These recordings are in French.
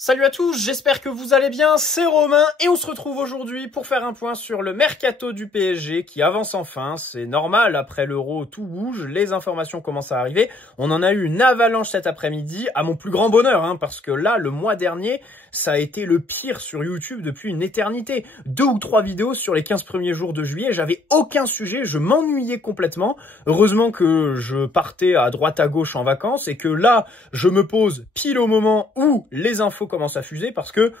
Salut à tous, j'espère que vous allez bien, c'est Romain et on se retrouve aujourd'hui pour faire un point sur le mercato du PSG qui avance enfin. C'est normal, après l'Euro tout bouge, les informations commencent à arriver. On en a eu une avalanche cet après-midi, à mon plus grand bonheur, parce que là, le mois dernier, ça a été le pire sur YouTube depuis une éternité. 2 ou 3 vidéos sur les 15 premiers jours de juillet, j'avais aucun sujet, je m'ennuyais complètement. Heureusement que je partais à droite à gauche en vacances et que là, je me pose pile au moment où les infos commence à fuser parce que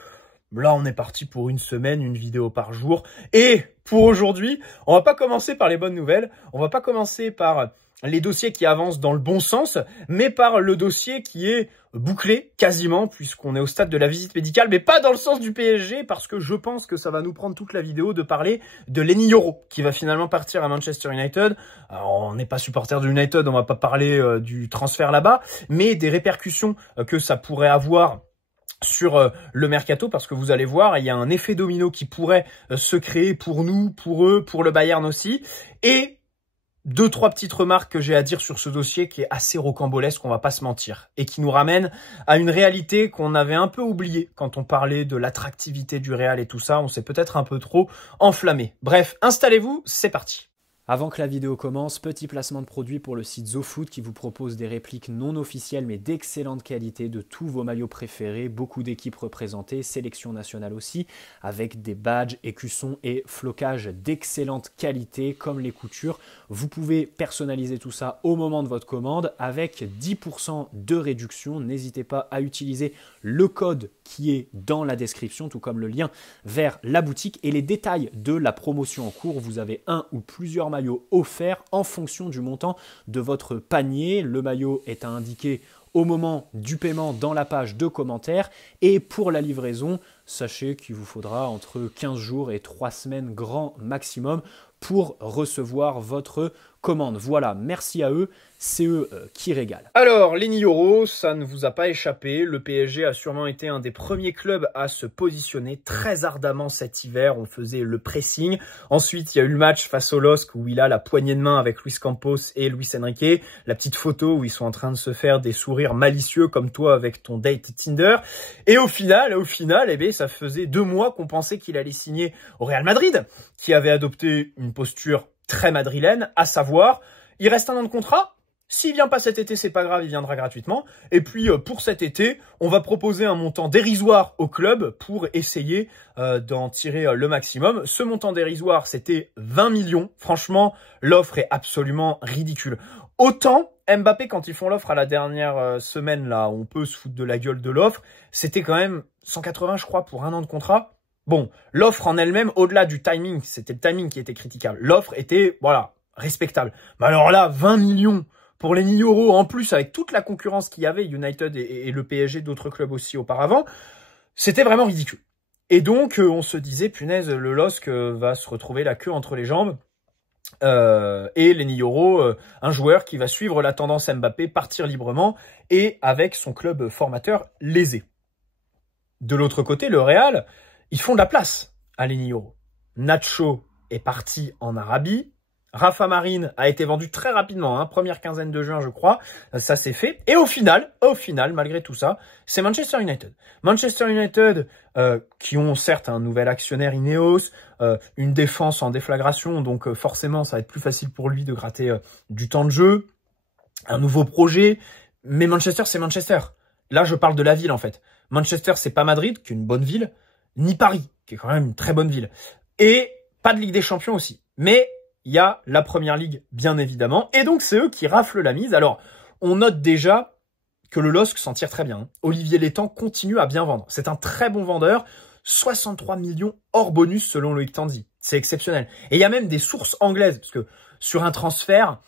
là on est parti pour une semaine, une vidéo par jour. Et pour aujourd'hui, on va pas commencer par les bonnes nouvelles, on va pas commencer par les dossiers qui avancent dans le bon sens, mais par le dossier qui est bouclé quasiment puisqu'on est au stade de la visite médicale, mais pas dans le sens du PSG parce que je pense que ça va nous prendre toute la vidéo de parler de Lenny Yoro qui va finalement partir à Manchester United. Alors, on n'est pas supporter de United, on va pas parler du transfert là-bas, mais des répercussions que ça pourrait avoir sur le mercato, parce que vous allez voir, il y a un effet domino qui pourrait se créer pour nous, pour eux, pour le Bayern aussi. Et 2-3 petites remarques que j'ai à dire sur ce dossier qui est assez rocambolesque, on va pas se mentir, et qui nous ramène à une réalité qu'on avait un peu oubliée quand on parlait de l'attractivité du Real et tout ça. On s'est peut-être un peu trop enflammé. Bref, installez-vous, c'est parti. Avant que la vidéo commence, petit placement de produit pour le site ZoFoot qui vous propose des répliques non officielles mais d'excellente qualité de tous vos maillots préférés, beaucoup d'équipes représentées, sélection nationale aussi, avec des badges, écussons et flocages d'excellente qualité comme les coutures. Vous pouvez personnaliser tout ça au moment de votre commande avec 10% de réduction. N'hésitez pas à utiliser le code qui est dans la description, tout comme le lien vers la boutique et les détails de la promotion en cours. Vous avez un ou plusieurs maillot offert en fonction du montant de votre panier. Le maillot est à indiquer au moment du paiement dans la page de commentaires. Et pour la livraison, sachez qu'il vous faudra entre 15 jours et 3 semaines grand maximum pour recevoir votre commande. Voilà, merci à eux, c'est eux qui régalent. Alors, Lenny Yoro, ça ne vous a pas échappé. Le PSG a sûrement été un des premiers clubs à se positionner très ardemment cet hiver. On faisait le pressing. Ensuite, il y a eu le match face au LOSC où il a la poignée de main avec Luis Campos et Luis Enrique. La petite photo où ils sont en train de se faire des sourires malicieux comme toi avec ton date Tinder. Et au final, eh bien, ça faisait 2 mois qu'on pensait qu'il allait signer au Real Madrid, qui avait adopté une posture très madrilène, à savoir, il reste 1 an de contrat. S'il vient pas cet été, c'est pas grave, il viendra gratuitement. Et puis, pour cet été, on va proposer un montant dérisoire au club pour essayer d'en tirer le maximum. Ce montant dérisoire, c'était 20 millions. Franchement, l'offre est absolument ridicule. Autant Mbappé, quand ils font l'offre à la dernière semaine, là, on peut se foutre de la gueule de l'offre, c'était quand même 180, je crois, pour 1 an de contrat. Bon, l'offre en elle-même, au-delà du timing, c'était le timing qui était critiquable. L'offre était, voilà, respectable. Mais alors là, 20 millions pour Lenny Yoro, en plus, avec toute la concurrence qu'il y avait, United et le PSG, d'autres clubs aussi auparavant, c'était vraiment ridicule. Et donc, on se disait, punaise, le LOSC va se retrouver la queue entre les jambes. Et Lenny Yoro, un joueur qui va suivre la tendance Mbappé, partir librement, et avec son club formateur lésé. De l'autre côté, le Real, ils font de la place à Lenny Yoro. Nacho est parti en Arabie. Rafa Marine a été vendu très rapidement, première quinzaine de juin, je crois. Ça s'est fait. Et au final, malgré tout ça, c'est Manchester United. Manchester United, qui ont certes un nouvel actionnaire Ineos, une défense en déflagration, donc forcément, ça va être plus facile pour lui de gratter du temps de jeu, un nouveau projet. Mais Manchester, c'est Manchester. Là, je parle de la ville, en fait. Manchester, c'est pas Madrid, qui est une bonne ville, ni Paris, qui est quand même une très bonne ville. Et pas de Ligue des Champions aussi. Mais il y a la Première Ligue, bien évidemment. Et donc, c'est eux qui raflent la mise. Alors, on note déjà que le LOSC s'en tire très bien. Olivier Létang continue à bien vendre. C'est un très bon vendeur. 63 millions hors bonus selon Loïc Tandy. C'est exceptionnel. Et il y a même des sources anglaises. Parce que sur un transfert,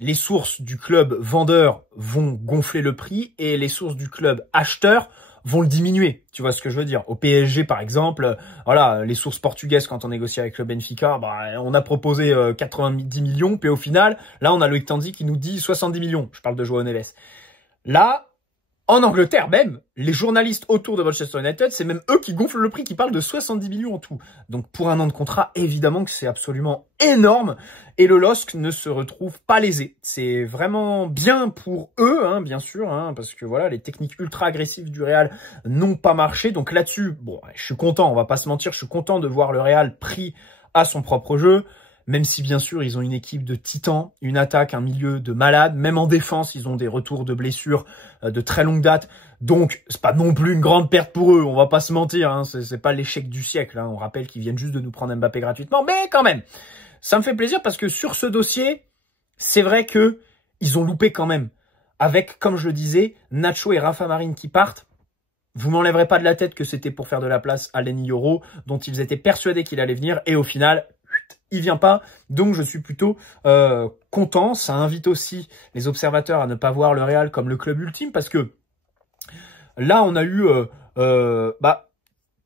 les sources du club vendeur vont gonfler le prix et les sources du club acheteur vont le diminuer. Tu vois ce que je veux dire? Au PSG, par exemple, voilà, les sources portugaises, quand on négocie avec le Benfica, on a proposé 90 millions, puis au final, là, on a Loïc Tandy qui nous dit 70 millions. Je parle de João Neves. Là, En Angleterre même, les journalistes autour de Manchester United, c'est même eux qui gonflent le prix, qui parlent de 70 millions en tout. Donc pour un an de contrat, évidemment que c'est absolument énorme. Et le LOSC ne se retrouve pas lésé. C'est vraiment bien pour eux, hein, bien sûr, hein, parce que voilà, les techniques ultra agressives du Real n'ont pas marché. Donc là-dessus, bon, je suis content, on va pas se mentir, je suis content de voir le Real pris à son propre jeu. Même si, bien sûr, ils ont une équipe de titans, une attaque, un milieu de malades. Même en défense, ils ont des retours de blessures de très longue date. Donc, c'est pas non plus une grande perte pour eux. On va pas se mentir, hein. C'est pas l'échec du siècle, hein. On rappelle qu'ils viennent juste de nous prendre Mbappé gratuitement. Mais quand même, ça me fait plaisir parce que sur ce dossier, c'est vrai que ils ont loupé quand même. Avec, comme je le disais, Nacho et Rafa Marine qui partent. Vous m'enlèverez pas de la tête que c'était pour faire de la place à Leny Yoro, dont ils étaient persuadés qu'il allait venir. Et au final, il vient pas, donc je suis plutôt content. Ça invite aussi les observateurs à ne pas voir le Real comme le club ultime, parce que là, on a eu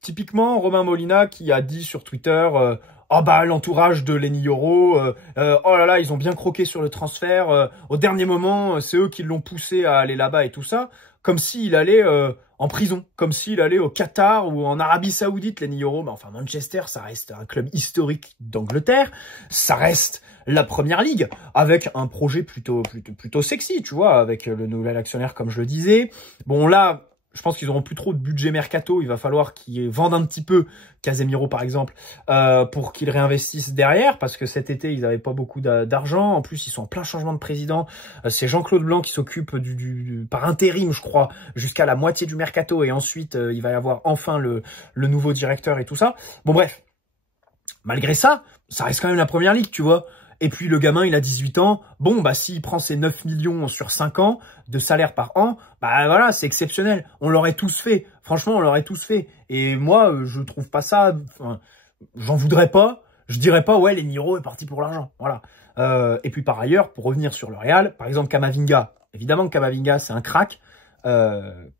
typiquement Romain Molina qui a dit sur Twitter oh bah l'entourage de Leny Yoro, oh là là, ils ont bien croqué sur le transfert, au dernier moment, c'est eux qui l'ont poussé à aller là-bas et tout ça, comme s'il allait en prison, comme s'il allait au Qatar ou en Arabie Saoudite, Leny Yoro. Mais enfin, Manchester, ça reste un club historique d'Angleterre, ça reste la première ligue, avec un projet plutôt sexy, tu vois, avec le nouvel actionnaire, comme je le disais. Bon, là, je pense qu'ils auront plus trop de budget mercato. Il va falloir qu'ils vendent un petit peu Casemiro, par exemple, pour qu'ils réinvestissent derrière, parce que cet été, ils n'avaient pas beaucoup d'argent. En plus, ils sont en plein changement de président. C'est Jean-Claude Blanc qui s'occupe par intérim, je crois, jusqu'à la moitié du mercato. Et ensuite, il va y avoir enfin le nouveau directeur et tout ça. Bon, bref. Malgré ça, ça reste quand même la première ligue, tu vois. Et puis le gamin, il a 18 ans. Bon, bah s'il prend ses 9 millions sur 5 ans de salaire par an, bah voilà, c'est exceptionnel. On l'aurait tous fait. Franchement, on l'aurait tous fait. Et moi, je trouve pas ça... Enfin, j'en voudrais pas. Je dirais pas, ouais, Leny Yoro est parti pour l'argent. Voilà. Et puis par ailleurs, pour revenir sur le Real, par exemple, Camavinga. Évidemment que Camavinga, c'est un crack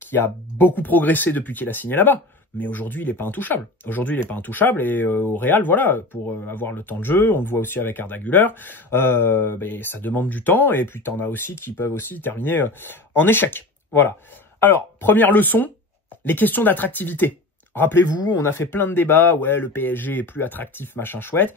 qui a beaucoup progressé depuis qu'il a signé là-bas. Mais aujourd'hui, il n'est pas intouchable. Aujourd'hui, il n'est pas intouchable. Et au Real, voilà, pour avoir le temps de jeu, on le voit aussi avec Arda Güler, ça demande du temps. Et puis, tu en as aussi qui peuvent aussi terminer en échec. Voilà. Alors, première leçon, les questions d'attractivité. Rappelez-vous, on a fait plein de débats. Ouais, le PSG est plus attractif, machin chouette.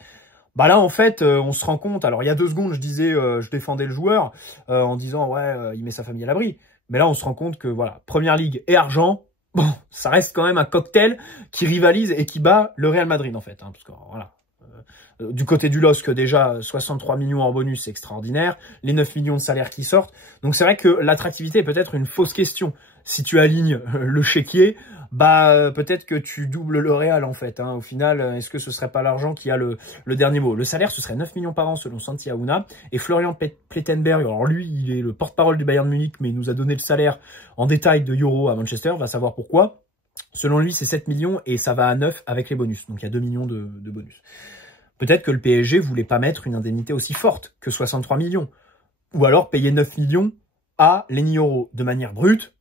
Bah là, en fait, on se rend compte. Alors, il y a 2 secondes, je disais, je défendais le joueur en disant, ouais, il met sa famille à l'abri. Mais là, on se rend compte que, voilà, Première Ligue et argent, bon, ça reste quand même un cocktail qui rivalise et qui bat le Real Madrid, en fait. Hein, parce que, voilà, du côté du LOSC, déjà, 63 millions en bonus, c'est extraordinaire. Les 9 millions de salaires qui sortent. Donc, c'est vrai que l'attractivité est peut-être une fausse question. Si tu alignes le chéquier, bah peut-être que tu doubles le Real, en fait. Hein. Au final, est-ce que ce serait pas l'argent qui a le dernier mot? Le salaire, ce serait 9 millions par an, selon Santi Aouna. Et Florian Plettenberg, alors lui, il est le porte-parole du Bayern Munich, mais il nous a donné le salaire en détail de Yoro à Manchester, va savoir pourquoi. Selon lui, c'est 7 millions et ça va à 9 avec les bonus. Donc, il y a 2 millions de bonus. Peut-être que le PSG voulait pas mettre une indemnité aussi forte que 63 millions. Ou alors payer 9 millions à Leny Yoro de manière brute.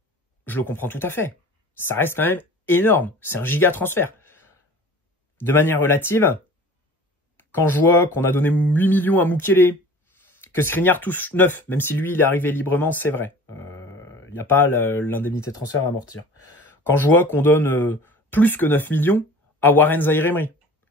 Je le comprends tout à fait. Ça reste quand même énorme. C'est un giga transfert. De manière relative, quand je vois qu'on a donné 8 millions à Mukiele, que Skriniar touche 9, même si lui, il est arrivé librement, c'est vrai. Il n'y a pas l'indemnité de transfert à amortir. Quand je vois qu'on donne plus que 9 millions à Warren Zaïre-Emery,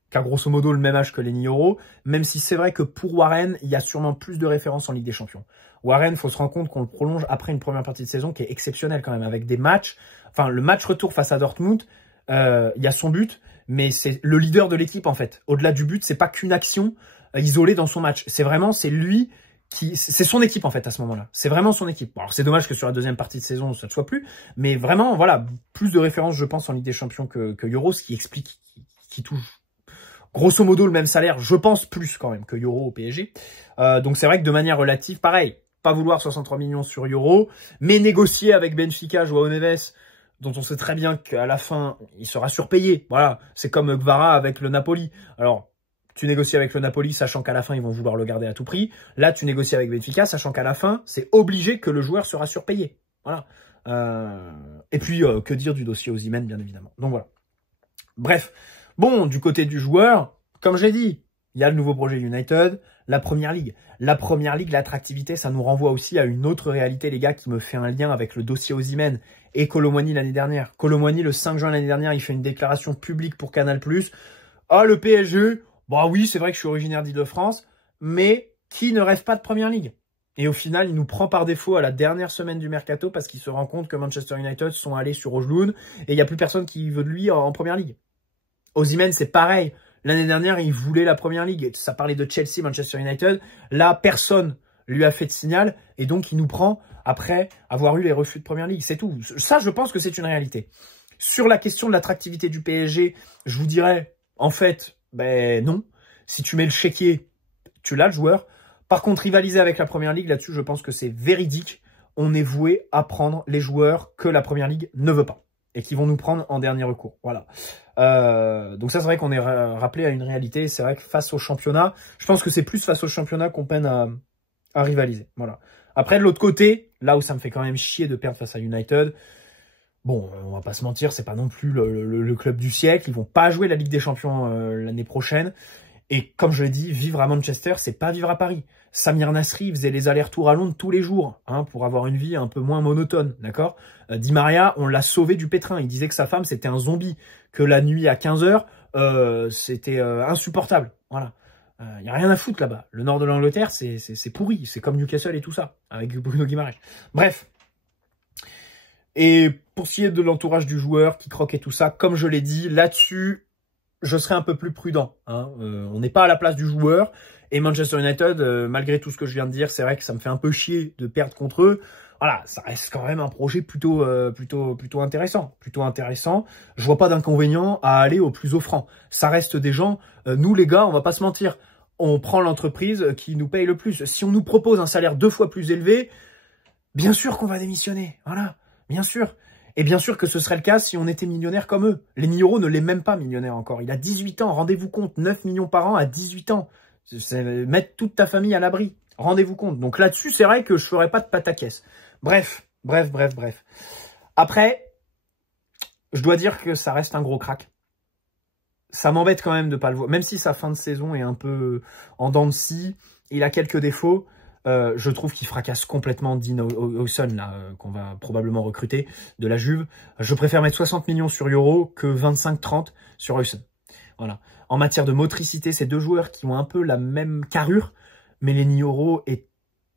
qui a grosso modo le même âge que Leny Yoro, même si c'est vrai que pour Warren, il y a sûrement plus de références en Ligue des Champions. Warren, faut se rendre compte qu'on le prolonge après une première partie de saison qui est exceptionnelle quand même, avec des matchs. Enfin, le match retour face à Dortmund, il y a son but, mais c'est le leader de l'équipe en fait. Au-delà du but, c'est pas qu'une action isolée dans son match. C'est vraiment, c'est lui qui, c'est son équipe en fait à ce moment-là. C'est vraiment son équipe. Bon, alors c'est dommage que sur la deuxième partie de saison, ça ne soit plus, mais vraiment, voilà, plus de références, je pense, en Ligue des Champions que Yoro, ce qui explique, qui touche grosso modo le même salaire, je pense plus quand même que Yoro au PSG. Donc c'est vrai que de manière relative, pareil, pas vouloir 63 millions sur Yoro, mais négocier avec Benfica, João Neves, dont on sait très bien qu'à la fin, il sera surpayé. Voilà, c'est comme Gvara avec le Napoli. Alors, tu négocies avec le Napoli, sachant qu'à la fin, ils vont vouloir le garder à tout prix. Là, tu négocies avec Benfica, sachant qu'à la fin, c'est obligé que le joueur sera surpayé. Voilà. Et puis, que dire du dossier Osimhen, bien évidemment. Donc voilà. Bref. Bon, du côté du joueur, comme j'ai dit, il y a le nouveau projet United, la Première Ligue. La Première Ligue, l'attractivité, ça nous renvoie aussi à une autre réalité, les gars, qui me fait un lien avec le dossier Osimhen et Kolo Muani l'année dernière. Kolo Muani, le 5 juin l'année dernière, il fait une déclaration publique pour Canal+. Ah, le PSG, bah oui, c'est vrai que je suis originaire d'Île-de-France, mais qui ne rêve pas de Première Ligue? Et au final, il nous prend par défaut à la dernière semaine du mercato parce qu'il se rend compte que Manchester United sont allés sur Ojloun et il n'y a plus personne qui veut de lui en Première Ligue. Osimhen, c'est pareil. L'année dernière, il voulait la Première Ligue. Ça parlait de Chelsea, Manchester United. Là, personne lui a fait de signal et donc il nous prend après avoir eu les refus de Première Ligue. C'est tout. Ça, je pense que c'est une réalité. Sur la question de l'attractivité du PSG, je vous dirais, en fait, ben non. Si tu mets le chéquier, tu l'as le joueur. Par contre, rivaliser avec la Première Ligue, là-dessus, je pense que c'est véridique. On est voué à prendre les joueurs que la Première Ligue ne veut pas et qui vont nous prendre en dernier recours. Voilà. Donc ça, c'est vrai qu'on est rappelé à une réalité. C'est vrai que face au championnat, je pense que c'est plus face au championnat qu'on peine à rivaliser. Voilà. Après, de l'autre côté, là où ça me fait quand même chier de perdre face à United, bon, on va pas se mentir, c'est pas non plus le club du siècle. Ils vont pas jouer la Ligue des Champions l'année prochaine. Et comme je l'ai dit, vivre à Manchester, c'est pas vivre à Paris. Samir Nasri faisait les allers-retours à Londres tous les jours, hein, pour avoir une vie un peu moins monotone, d'accord. Di Maria, on l'a sauvé du pétrin. Il disait que sa femme, c'était un zombie, que la nuit à 15 h, c'était insupportable. Voilà. Il n'y a rien à foutre là-bas. Le nord de l'Angleterre, c'est pourri. C'est comme Newcastle et tout ça, avec Bruno Guimaraes. Bref. Et pour ce qui est de l'entourage du joueur qui croque et tout ça, comme je l'ai dit, là-dessus, je serai un peu plus prudent. Hein. On n'est pas à la place du joueur. Et Manchester United, malgré tout ce que je viens de dire, c'est vrai que ça me fait un peu chier de perdre contre eux. Voilà, ça reste quand même un projet plutôt intéressant. Plutôt intéressant. Je vois pas d'inconvénient à aller au plus offrant. Ça reste des gens, nous les gars, on va pas se mentir. On prend l'entreprise qui nous paye le plus. Si on nous propose un salaire 2 fois plus élevé, bien sûr qu'on va démissionner. Voilà, bien sûr. Et bien sûr que ce serait le cas si on était millionnaire comme eux. Les Euro ne l'est même pas millionnaire encore. Il a 18 ans, rendez-vous compte, 9 millions par an à 18 ans. C'est mettre toute ta famille à l'abri. Rendez-vous compte. Donc là-dessus, c'est vrai que je ferais pas de pataquès. Bref. Après, je dois dire que ça reste un gros crack. Ça m'embête quand même de pas le voir. Même si sa fin de saison est un peu en dents de scie, il a quelques défauts. Je trouve qu'il fracasse complètement Dean Howson, là, qu'on va probablement recruter, de la Juve. Je préfère mettre 60 millions sur Euro que 25-30 sur Howson. Voilà. En matière de motricité, c'est deux joueurs qui ont un peu la même carrure, mais Lenny Yoro est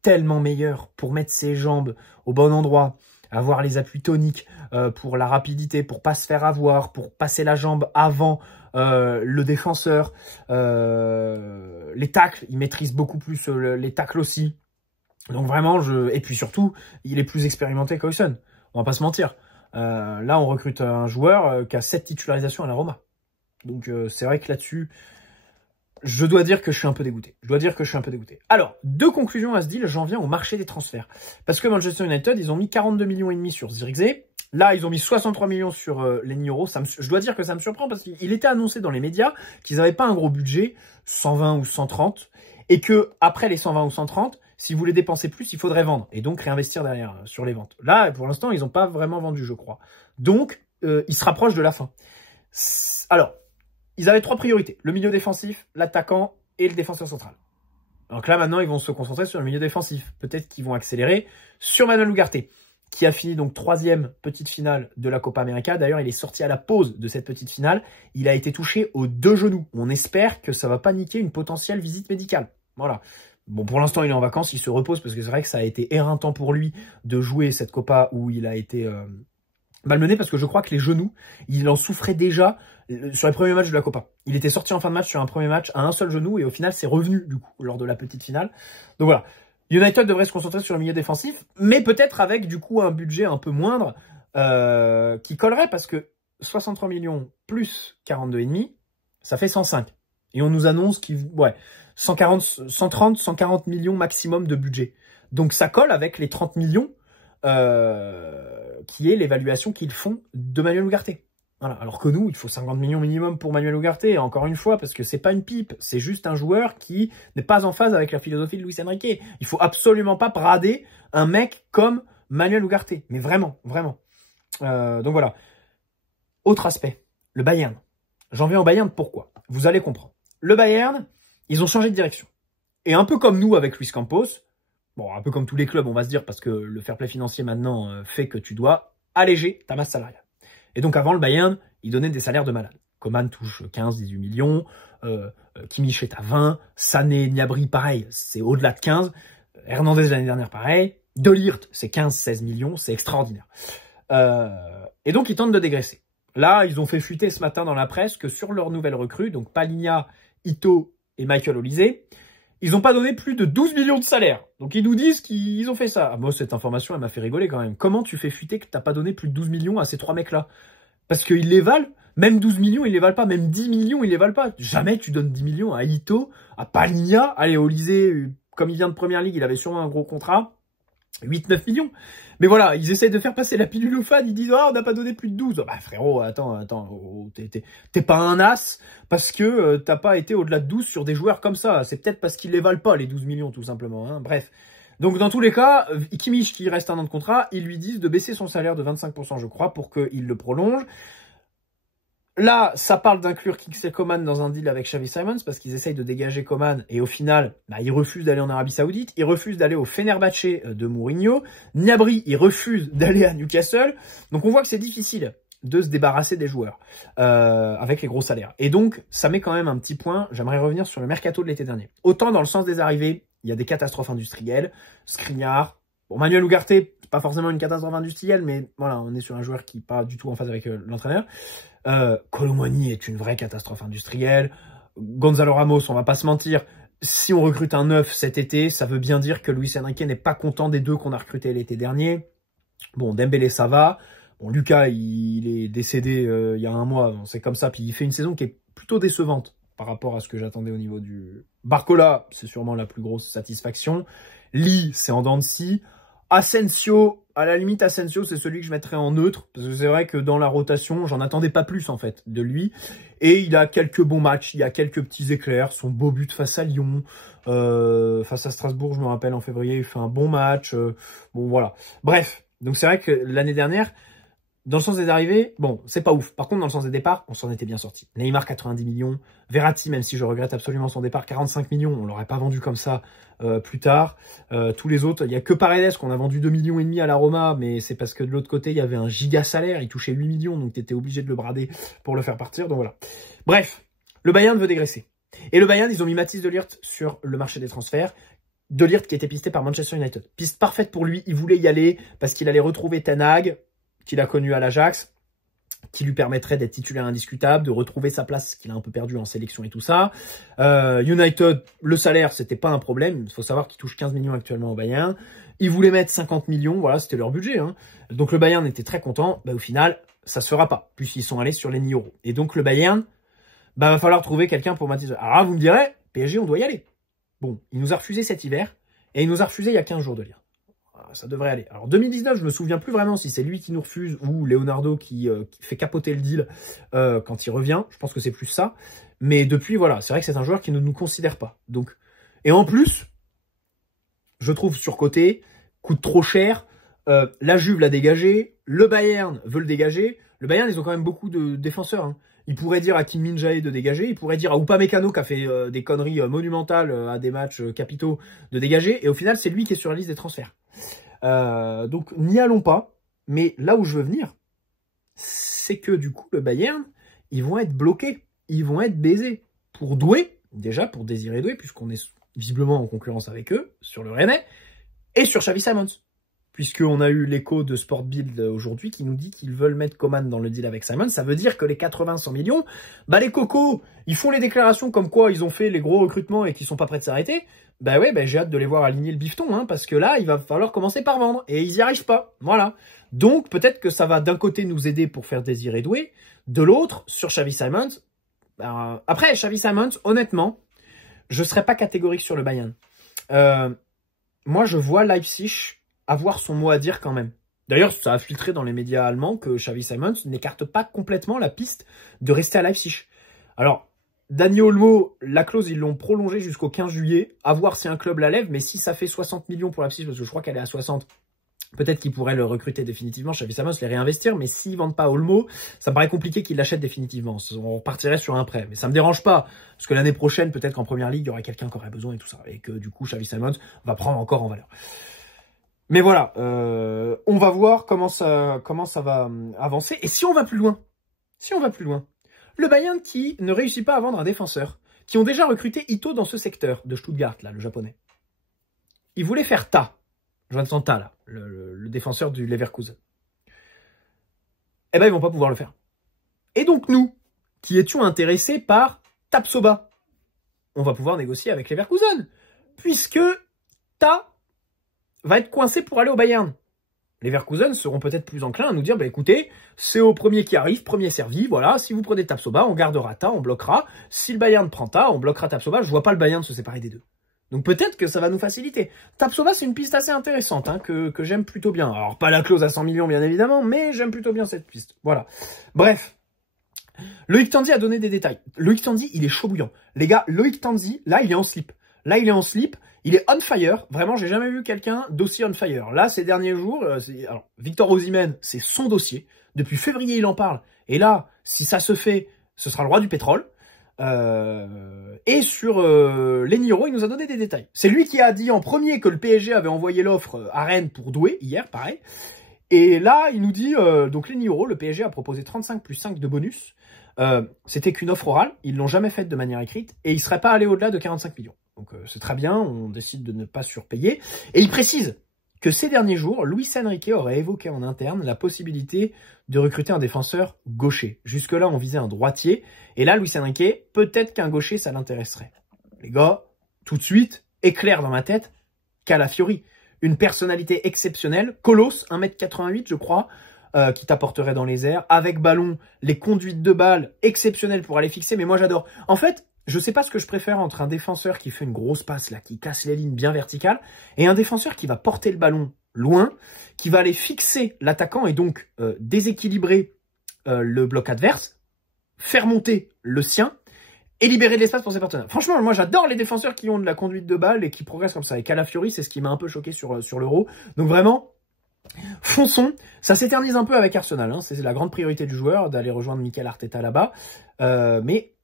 tellement meilleur pour mettre ses jambes au bon endroit, avoir les appuis toniques, pour la rapidité, pour pas se faire avoir, pour passer la jambe avant le défenseur, les tacles, il maîtrise beaucoup plus les tacles aussi. Donc vraiment, et puis surtout, il est plus expérimenté qu'Howson. On va pas se mentir. Là, on recrute un joueur qui a 7 titularisations à la Roma. Donc c'est vrai que là-dessus, je dois dire que je suis un peu dégoûté. Alors, 2 conclusions à ce deal, j'en viens au marché des transferts. Parce que Manchester United, ils ont mis 42,5 millions sur Zirkzee. Là, ils ont mis 63 millions sur Lenny Yoro. Je dois dire que ça me surprend parce qu'il était annoncé dans les médias qu'ils n'avaient pas un gros budget, 120 ou 130, et que après les 120 ou 130, si vous voulez dépenser plus, il faudrait vendre et donc réinvestir derrière sur les ventes. Là, pour l'instant, ils n'ont pas vraiment vendu, je crois. Donc, ils se rapprochent de la fin. Alors, ils avaient 3 priorités. Le milieu défensif, l'attaquant et le défenseur central. Donc là, maintenant, ils vont se concentrer sur le milieu défensif. Peut-être qu'ils vont accélérer sur Manuel Ugarte, qui a fini donc 3e petite finale de la Copa América. D'ailleurs, il est sorti à la pause de cette petite finale. Il a été touché aux 2 genoux. On espère que ça va pas niquer une potentielle visite médicale. Voilà. Bon, pour l'instant, il est en vacances, il se repose parce que c'est vrai que ça a été éreintant pour lui de jouer cette Copa où il a été malmené parce que je crois que les genoux, il en souffrait déjà sur les premiers matchs de la Copa. Il était sorti en fin de match sur un premier match à un seul genou et au final, c'est revenu du coup lors de la petite finale. Donc voilà. United devrait se concentrer sur le milieu défensif, mais peut-être avec du coup un budget un peu moindre qui collerait parce que 63 millions plus 42,5, ça fait 105. Et on nous annonce qu'il 130 millions maximum de budget. Donc ça colle avec les 30 millions qui est l'évaluation qu'ils font de Manuel Ugarte. Voilà. Alors que nous, il faut 50 millions minimum pour Manuel Ugarte, encore une fois, parce que c'est pas une pipe, c'est juste un joueur qui n'est pas en phase avec la philosophie de Luis Enrique. Il faut absolument pas brader un mec comme Manuel Ugarte, mais vraiment. Donc voilà. Autre aspect, le Bayern. J'en viens au Bayern, pourquoi? Vous allez comprendre. Le Bayern, ils ont changé de direction. Et un peu comme nous avec Luis Campos, bon, un peu comme tous les clubs, on va se dire, parce que le fair play financier maintenant fait que tu dois alléger ta masse salariale. Et donc avant, le Bayern, il donnait des salaires de malade. Coman touche 15-18 millions, Kimmich est à 20, Sané, Gnabry, pareil, c'est au-delà de 15, Hernandez l'année dernière, pareil, De Ligt, c'est 15-16 millions, c'est extraordinaire. Et donc, ils tentent de dégraisser. Là, ils ont fait fuiter ce matin dans la presse que sur leur nouvelle recrue, donc Palhinha, Ito et Michael Olise, ils n'ont pas donné plus de 12 millions de salaire. Donc, ils nous disent qu'ils ont fait ça. Ah, moi, cette information, elle m'a fait rigoler quand même. Comment tu fais fuiter que t'as pas donné plus de 12 millions à ces trois mecs-là? Parce qu'ils les valent. Même 12 millions, ils les valent pas. Même 10 millions, ils les valent pas. Jamais tu donnes 10 millions à Ito, à Palhinha. Allez, Olise, comme il vient de Première Ligue, il avait sûrement un gros contrat. 8-9 millions. Mais voilà, ils essayent de faire passer la pilule aux fans. Ils disent, ah, on n'a pas donné plus de 12. Bah, frérot, attends, t'es pas un as parce que t'as pas été au-delà de 12 sur des joueurs comme ça. C'est peut-être parce qu'ils les valent pas, les 12 millions, tout simplement, hein. Bref. Donc, dans tous les cas, Kimmich, qui reste un an de contrat, ils lui disent de baisser son salaire de 25%, je crois, pour qu'il le prolonge. Là, ça parle d'inclure Kingsley Coman dans un deal avec Xavi Simons parce qu'ils essayent de dégager Coman et au final, bah, ils refusent d'aller en Arabie Saoudite, ils refusent d'aller au Fenerbahçe de Mourinho, Gnabry, il refuse d'aller à Newcastle. Donc on voit que c'est difficile de se débarrasser des joueurs avec les gros salaires. Et donc, ça met quand même un petit point, j'aimerais revenir sur le mercato de l'été dernier. Autant dans le sens des arrivées, il y a des catastrophes industrielles, Skriniar, bon, Manuel Ugarte, c'est pas forcément une catastrophe industrielle, mais voilà, on est sur un joueur qui n'est pas du tout en phase avec l'entraîneur. Kolo Muani est une vraie catastrophe industrielle. Gonzalo Ramos, on va pas se mentir, si on recrute un neuf cet été, ça veut bien dire que Luis Enrique n'est pas content des deux qu'on a recrutés l'été dernier. Bon, Dembélé, ça va. Bon, Lucas, il est décédé il y a un mois, c'est comme ça, puis il fait une saison qui est plutôt décevante par rapport à ce que j'attendais au niveau du... Barcola, c'est sûrement la plus grosse satisfaction. Lee, c'est en dents de scie. Asensio, à la limite, Asensio, c'est celui que je mettrais en neutre, parce que c'est vrai que dans la rotation, j'en attendais pas plus, en fait, de lui. Et il a quelques bons matchs, il y a quelques petits éclairs, son beau but face à Lyon, face à Strasbourg, je me rappelle, en février, il fait un bon match, bon, voilà. Bref, donc c'est vrai que l'année dernière, dans le sens des arrivées, bon, c'est pas ouf. Par contre, dans le sens des départs, on s'en était bien sorti. Neymar, 90 millions. Verratti, même si je regrette absolument son départ, 45 millions. On l'aurait pas vendu comme ça plus tard. Tous les autres, il y a que Paredes qu'on a vendu 2,5 millions à la Roma, mais c'est parce que de l'autre côté, il y avait un giga salaire. Il touchait 8 millions, donc tu étais obligé de le brader pour le faire partir. Donc voilà. Bref, le Bayern veut dégraisser. Et le Bayern, ils ont mis Mathis de Ligt sur le marché des transferts. De Ligt qui était pisté par Manchester United. Piste parfaite pour lui. Il voulait y aller parce qu'il allait retrouver Ten Hag, qu'il a connu à l'Ajax, qui lui permettrait d'être titulaire indiscutable, de retrouver sa place qu'il a un peu perdu en sélection et tout ça. United, le salaire, c'était pas un problème. Il faut savoir qu'il touche 15 millions actuellement au Bayern. Ils voulaient mettre 50 millions, voilà, c'était leur budget, hein. Donc le Bayern était très content. Bah, au final, ça se fera pas, puisqu'ils sont allés sur les 10 euros. Et donc le Bayern, bah, va falloir trouver quelqu'un pour Mathis. Alors là, vous me direz, PSG, on doit y aller. Bon, il nous a refusé cet hiver, et il nous a refusé il y a 15 jours de lire. Ça devrait aller. Alors 2019, je me souviens plus vraiment si c'est lui qui nous refuse ou Leonardo qui fait capoter le deal quand il revient. Je pense que c'est plus ça. Mais depuis, voilà, c'est vrai que c'est un joueur qui ne nous considère pas. Donc, et en plus, je trouve surcoté, coûte trop cher. La Juve l'a dégagé, le Bayern veut le dégager. Le Bayern, ils ont quand même beaucoup de défenseurs, hein. Il pourrait dire à Kim Min-jae de dégager, il pourrait dire à Upamecano qui a fait des conneries monumentales à des matchs capitaux de dégager, et au final, c'est lui qui est sur la liste des transferts. Donc, n'y allons pas, mais là où je veux venir, c'est que du coup, le Bayern, ils vont être bloqués, ils vont être baisés. Pour Doué, déjà pour Désiré Doué, puisqu'on est visiblement en concurrence avec eux, sur le Rennais, et sur Xavi Simons. Puisqu'on a eu l'écho de Sport Bild aujourd'hui qui nous dit qu'ils veulent mettre Coman dans le deal avec Simon. Ça veut dire que les 80-100 millions, bah les cocos, ils font les déclarations comme quoi ils ont fait les gros recrutements et qu'ils sont pas prêts de s'arrêter. Bah ouais, bah j'ai hâte de les voir aligner le bifton, hein, parce que là, il va falloir commencer par vendre. Et ils y arrivent pas. Voilà. Donc peut-être que ça va d'un côté nous aider pour faire Désiré Doué, de l'autre, sur Xavi Simons. Après, Xavi Simons, honnêtement, je serais pas catégorique sur le Bayern. Moi, je vois Leipzig avoir son mot à dire quand même. D'ailleurs, ça a filtré dans les médias allemands que Xavi Simons n'écarte pas complètement la piste de rester à Leipzig. Alors, Dani Olmo, la clause, ils l'ont prolongée jusqu'au 15 juillet, à voir si un club la lève, mais si ça fait 60 millions pour Leipzig, parce que je crois qu'elle est à 60, peut-être qu'ils pourraient le recruter définitivement, Xavi Simons, les réinvestir, mais s'ils vendent pas Olmo, ça me paraît compliqué qu'ils l'achètent définitivement. On repartirait sur un prêt, mais ça me dérange pas, parce que l'année prochaine, peut-être qu'en première ligue, il y aura quelqu'un qui aurait besoin et tout ça, et que du coup, Xavi Simons va prendre encore en valeur. Mais voilà, on va voir comment ça va avancer. Et si on va plus loin, le Bayern qui ne réussit pas à vendre un défenseur, qui ont déjà recruté Ito dans ce secteur de Stuttgart, là, le japonais. Ils voulaient faire Jonathan Ta, là, le défenseur du Leverkusen. Eh ben, ils vont pas pouvoir le faire. Et donc, nous, qui étions intéressés par Tapsoba, on va pouvoir négocier avec Leverkusen, puisque Ta va être coincé pour aller au Bayern. Les Leverkusen seront peut-être plus enclins à nous dire, bah écoutez, c'est au premier qui arrive, premier servi, voilà, si vous prenez Tapsoba, on gardera Ta, on bloquera. Si le Bayern prend Ta, on bloquera Tapsoba. Je vois pas le Bayern se séparer des deux. Donc peut-être que ça va nous faciliter. Tapsoba, c'est une piste assez intéressante, hein, que j'aime plutôt bien. Alors pas la clause à 100 millions, bien évidemment, mais j'aime plutôt bien cette piste. Voilà. Bref. Loïc Tandy a donné des détails. Loïc Tandy, il est chaud bouillant. Les gars, Loïc Tandy, là, il est en slip. Il est on fire. Vraiment, j'ai jamais vu quelqu'un d'aussi on fire. Là, ces derniers jours, alors, Victor Osimhen, c'est son dossier. Depuis février, il en parle. Et là, si ça se fait, ce sera le roi du pétrole. Et sur Lenny Yoro, il nous a donné des détails. C'est lui qui a dit en premier que le PSG avait envoyé l'offre à Rennes pour Doué, hier, pareil. Et là, il nous dit, donc Lenny Yoro, le PSG a proposé 35 plus 5 de bonus. C'était qu'une offre orale, ils l'ont jamais faite de manière écrite, et il serait pas allé au-delà de 45 millions. Donc c'est très bien, on décide de ne pas surpayer. Et il précise que ces derniers jours, Luis Enrique aurait évoqué en interne la possibilité de recruter un défenseur gaucher. Jusque-là, on visait un droitier. Et là, Luis Enrique, peut-être qu'un gaucher, ça l'intéresserait. Les gars, tout de suite, éclair dans ma tête, Calafiori. Une personnalité exceptionnelle, colosse, 1m88, je crois, qui t'apporterait dans les airs. Avec ballon, les conduites de balles, exceptionnelles pour aller fixer. Mais moi, j'adore. En fait, je sais pas ce que je préfère entre un défenseur qui fait une grosse passe, là, qui casse les lignes bien verticales, et un défenseur qui va porter le ballon loin, qui va aller fixer l'attaquant et donc déséquilibrer le bloc adverse, faire monter le sien et libérer de l'espace pour ses partenaires. Franchement, moi j'adore les défenseurs qui ont de la conduite de balle et qui progressent comme ça. Et Calafiori, c'est ce qui m'a un peu choqué sur l'Euro. Donc vraiment, fonçons. Ça s'éternise un peu avec Arsenal. Hein. C'est la grande priorité du joueur d'aller rejoindre Mikel Arteta là-bas. Mais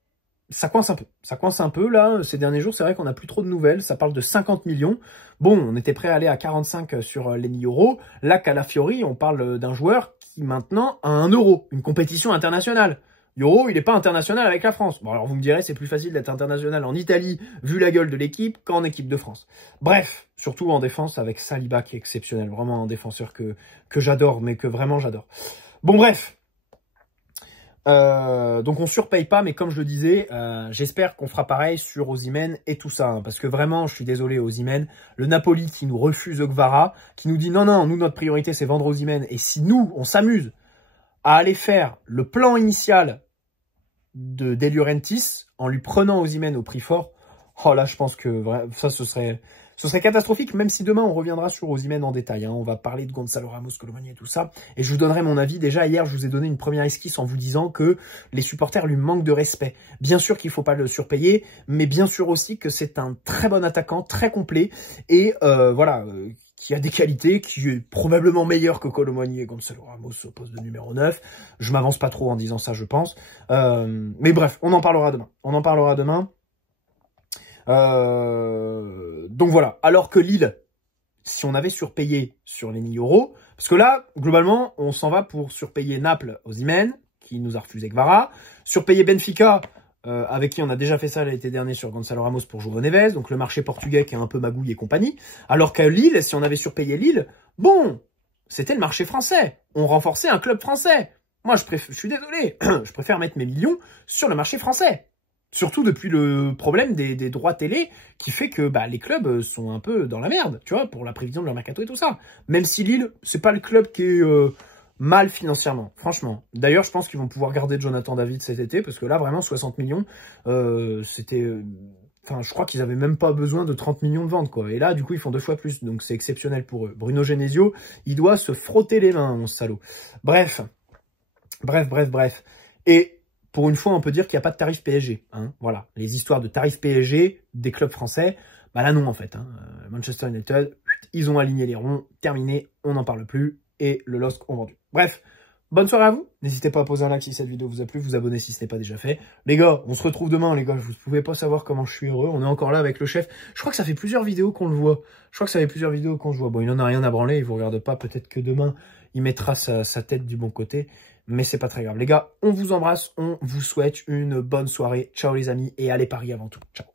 ça coince un peu. Ça coince un peu, là, ces derniers jours. C'est vrai qu'on n'a plus trop de nouvelles. Ça parle de 50 millions. Bon, on était prêt à aller à 45 sur Lenny Yoro. Là, Calafiori, on parle d'un joueur qui, maintenant, a 1 euro. Une compétition internationale. Yoro, il n'est pas international avec la France. Bon, alors vous me direz, c'est plus facile d'être international en Italie, vu la gueule de l'équipe, qu'en équipe de France. Bref, surtout en défense avec Saliba qui est exceptionnel. Vraiment un défenseur que j'adore, mais que vraiment j'adore. Bon, bref. Donc on surpaye pas, mais comme je le disais, j'espère qu'on fera pareil sur Osimhen et tout ça, hein, parce que vraiment, je suis désolé Osimhen, le Napoli qui nous refuse Guevara, qui nous dit non, nous notre priorité c'est vendre Osimhen, et si nous on s'amuse à aller faire le plan initial de De Laurentiis en lui prenant Osimhen au prix fort, oh là je pense que ça ce serait catastrophique, même si demain on reviendra sur Osimhen en détail. Hein. On va parler de Gonzalo Ramos, Colomani et tout ça. Et je vous donnerai mon avis. Déjà hier, je vous ai donné une première esquisse en vous disant que les supporters lui manquent de respect. Bien sûr qu'il ne faut pas le surpayer, mais bien sûr aussi que c'est un très bon attaquant, très complet. Et voilà, qui a des qualités, qui est probablement meilleur que Colomani et Gonzalo Ramos au poste de numéro 9. Je m'avance pas trop en disant ça, je pense. Mais bref, on en parlera demain. Donc voilà, alors que Lille, si on avait surpayé sur les 1000 euros, parce que là, globalement, on s'en va pour surpayer Naples, Osimhen, qui nous a refusé Guevara, surpayer Benfica, avec qui on a déjà fait ça l'été dernier sur Gonzalo Ramos pour João Neves, donc le marché portugais qui est un peu magouille et compagnie, alors qu'à Lille, si on avait surpayé Lille, bon, c'était le marché français, on renforçait un club français. Moi, je suis désolé, je préfère mettre mes millions sur le marché français. Surtout depuis le problème des droits télé qui fait que les clubs sont un peu dans la merde, tu vois, pour la prévision de leur mercato et tout ça. Même si Lille, c'est pas le club qui est mal financièrement, franchement. D'ailleurs, je pense qu'ils vont pouvoir garder Jonathan David cet été, parce que là, vraiment, 60 millions, c'était... Enfin, je crois qu'ils avaient même pas besoin de 30 millions de ventes, quoi. Et là, du coup, ils font 2 fois plus, donc c'est exceptionnel pour eux. Bruno Genesio, il doit se frotter les mains, mon salaud. Bref. Et... pour une fois, on peut dire qu'il n'y a pas de tarif PSG. Hein, voilà, les histoires de tarif PSG des clubs français, là non en fait. Hein. Manchester United, ils ont aligné les ronds, terminé, on n'en parle plus, et le LOSC ont vendu. Bref, Bonne soirée à vous. N'hésitez pas à poser un like si cette vidéo vous a plu, vous abonner si ce n'est pas déjà fait. Les gars, on se retrouve demain, les gars. Vous ne pouvez pas savoir comment je suis heureux. On est encore là avec le chef. Je crois que ça fait plusieurs vidéos qu'on le voit. Bon, il en a rien à branler. Il vous regarde pas. Peut-être que demain, il mettra sa tête du bon côté. Mais c'est pas très grave. Les gars, on vous embrasse. On vous souhaite une bonne soirée. Ciao les amis. Et allez Paris avant tout. Ciao.